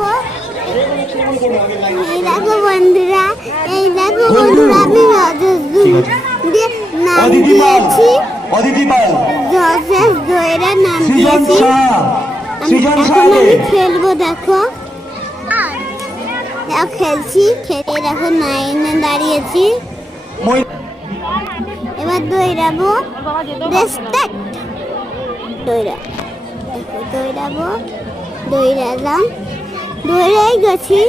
দেখো, এই দেখো বন্ধুরা, এই দেখো বন্ধুরা, আমি দিয়ে নাম দিয়েছি জসেফ দইরা নাম দিয়েছি। এখন আমি খেলবো, দেখো খেলছি, খেলে দেখো 9-এ দাঁড়িয়েছি। এবার দৌড়াবো, রেসপেক্ট দৌড়াবো, দৌড়ালাম, দৌড়াই গেছি।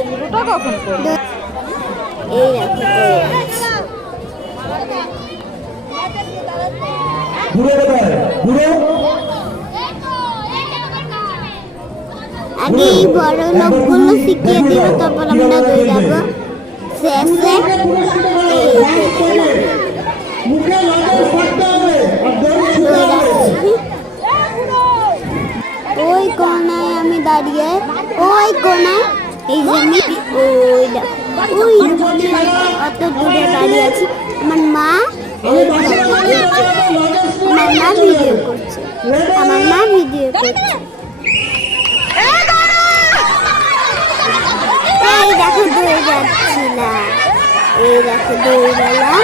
এই দেখো আগে এই বড় লোকগুলো শিখিয়ে দিব, তারপর আমরা দৌড়াবো। শেষে ওই কোনায় আমি দাঁড়িয়ে, ওই কোনায়, এই যে আমি ওই অত দূরে দাঁড়িয়ে আছি। আমার মা ভিডিও করছে, আমার মা ভিডিও করছে। এই দেখো দৌড়ে যাচ্ছিলাম, এই দেখো দৌড়ালাম।